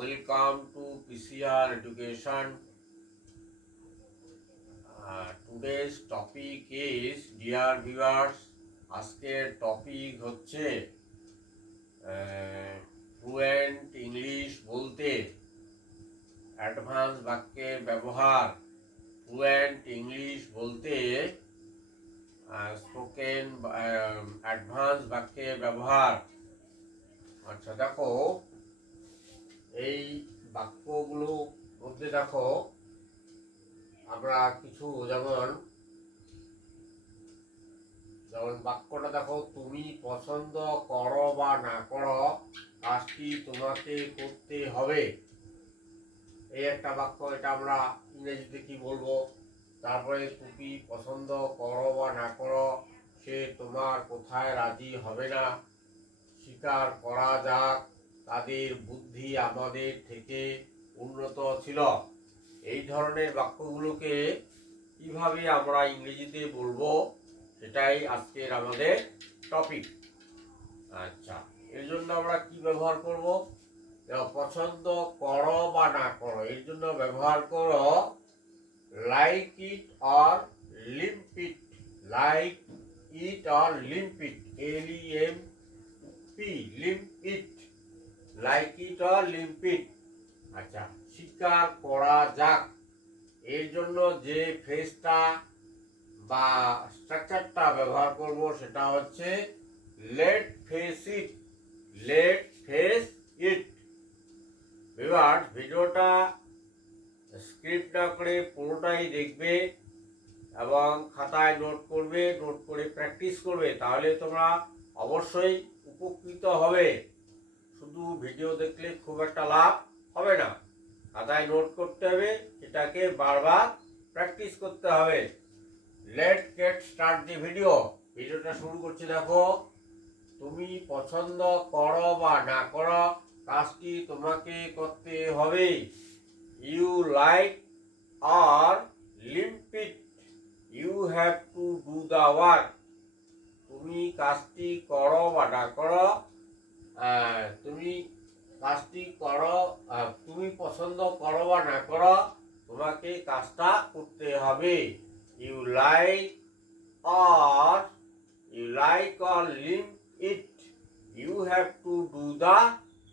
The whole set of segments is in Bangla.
Welcome to PCR Education. Uh, today's topic is dear viewers আজকের টপিক হচ্ছে ফ্লুয়েন্ট ইংলিশ বলতে অ্যাডভান্স বাক্যের ব্যবহার ফ্লুয়েন্ট ইংলিশ বলতে স্পোকেন অ্যাডভান্স বাক্যের ব্যবহার আচ্ছা দেখো এই বাক্যগুলো মধ্যে দেখো, আমরা কিছু যেমন যেমন বাক্যটা দেখো, তুমি পছন্দ করো বা না করো, কাজটি তোমাকে করতে হবে। এই একটা বাক্য, এটা আমরা ইংরেজিতে কি বলব? তারপরে, তুমি পছন্দ করো বা না করো, সে তোমার কোথায় রাজি হবে না। স্বীকার করা যাক। তাদের বুদ্ধি আমাদের থেকে উন্নত ছিল। এই ধরনের বাক্যগুলোকে কীভাবে আমরা ইংরেজিতে বলব, সেটাই আজকের আমাদের টপিক আচ্ছা এর জন্য আমরা কি ব্যবহার করব? পছন্দ করো বা না করো, এর জন্য ব্যবহার করো like it or lump it like it or lump it L E M P lump it like it or আচ্ছা স্বীকার করা যাক। এর জন্য যে ফ্রেজটা বা স্ট্রাকচারটা ব্যবহার করব সেটা হচ্ছে let face it. Let face it. Viewers ভিডিওটা স্ক্রিপ্ট না করে পুরোটাই দেখবে এবং খাতায় নোট করবে, নোট করে প্র্যাকটিস করবে, তাহলে তোমরা অবশ্যই উপকৃত হবে। শুধু ভিডিও দেখলে খুব একটা লাভ হবে না। খাতায় নোট করতে হবে সেটাকে বারবার প্র্যাকটিস করতে হবে। Let get start the video ভিডিওটা শুরু করছি, দেখো। তুমি পছন্দ করো বা না করো, কাজটি তোমাকে করতে হবে। You like or lump it you have to do the work তুমি কাজটি করো বা না করো তুমি কাজটি করো তুমি পছন্দ করো বা না করো, তোমাকে কাজটা করতে হবে। You like or, you like or limp it. You have to do the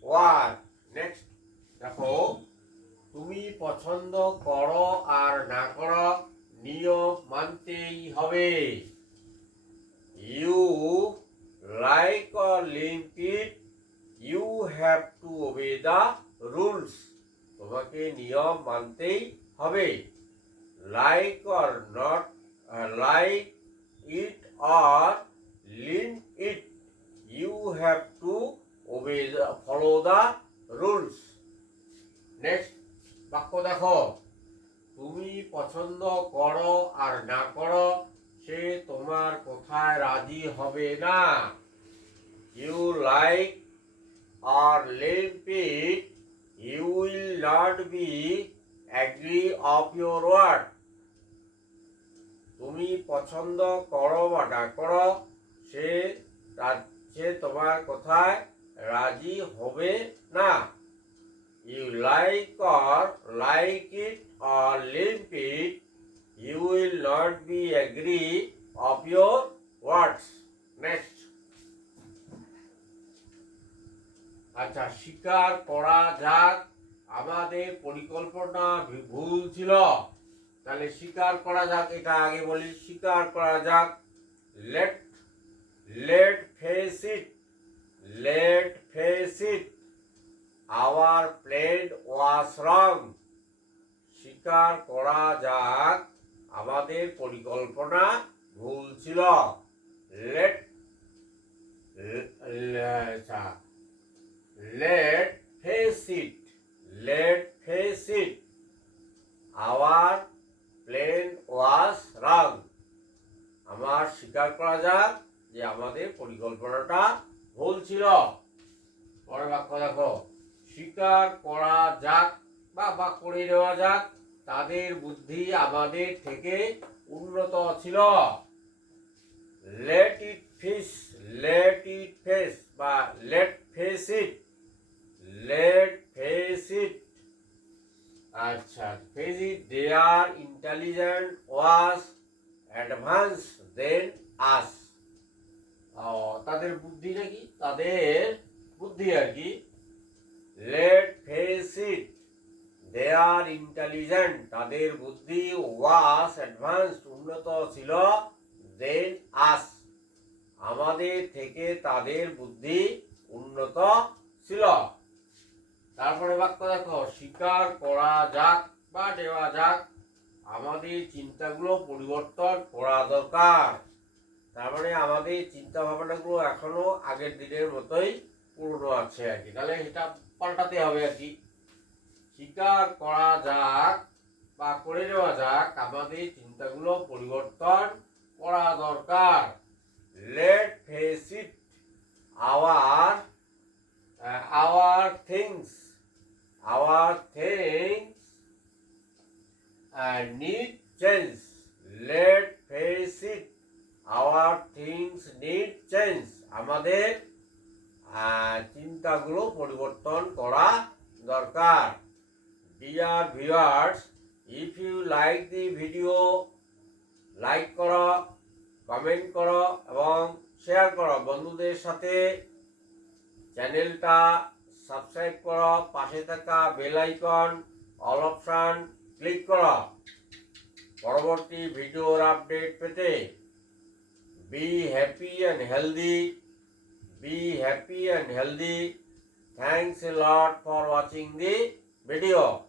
work. Next, দেখো, তুমি পছন্দ করো আর না করো, নিয়ম মানতেই হবে। You like or limp have to obey the rules তোমাকে নিয়ম মানতেই হবে like or not like or lean it you have to obey the, follow the rules next বাক্য দেখো তুমি পছন্দ করো আর না করো সে তোমার কথায় রাজি হবে না you like or leave it you will not be agree of your word তুমি পছন্দ করো বা না করো, সে সে তোমার কথায় রাজি হবে না। You like or like it or leave it you will not be agree of your words next আচ্ছা স্বীকার করা যাক, আমাদের পরিকল্পনা ভুল ছিল। তাহলে স্বীকার করা যাক, এটা আগে বলি, স্বীকার করা যাক। Let let face it let face it our plan was wrong স্বীকার করা যাক, আমাদের পরিকল্পনা ভুল ছিল। লেট আমাদের পরিকল্পনাটা ভুল ছিল। পরের বাক্য দেখো, স্বীকার করা যাক বা বা করে দেওয়া যাক, তাদের বুদ্ধি আমাদের থেকে উন্নত ছিল। Let it face let it face বা let face it let face it আচ্ছা face it they are intelligent was advance than us তাদের বুদ্ধি আর কি? Let face it they are intelligent তাদের বুদ্ধি ওয়াস অ্যাডভান্স উন্নত ছিল দেন আস আমাদের থেকে তাদের বুদ্ধি উন্নত ছিল। তারপরে বাক্য দেখো, স্বীকার করা যাক বা দেওয়া যাক। আমাদের চিন্তাগুলো পরিবর্তন করা দরকার। তার মানে আমাদের চিন্তা ভাবনাগুলো এখনও আগের দিনের মতোই পুরনো আছে আর কি। তাহলে এটা পাল্টাতে হবে আর কি। স্বীকার করা যাক বা করে নেওয়া যাক, আমাদের চিন্তাগুলো পরিবর্তন করা দরকার। Let face it our our things our things need change let face it our things need change আমাদের চিন্তাগুলো পরিবর্তন করা দরকার। Dear viewers if you like the video like করো কমেন্ট করো এবং শেয়ার করো। বন্ধুদের সাথে চ্যানেলটা সাবস্ক্রাইব করো, পাশে থাকা bell icon all option click করো। পরবর্তী ভিডিওর আপডেট পেতে Be happy and healthy. Be happy and healthy. Thanks a lot for watching the video.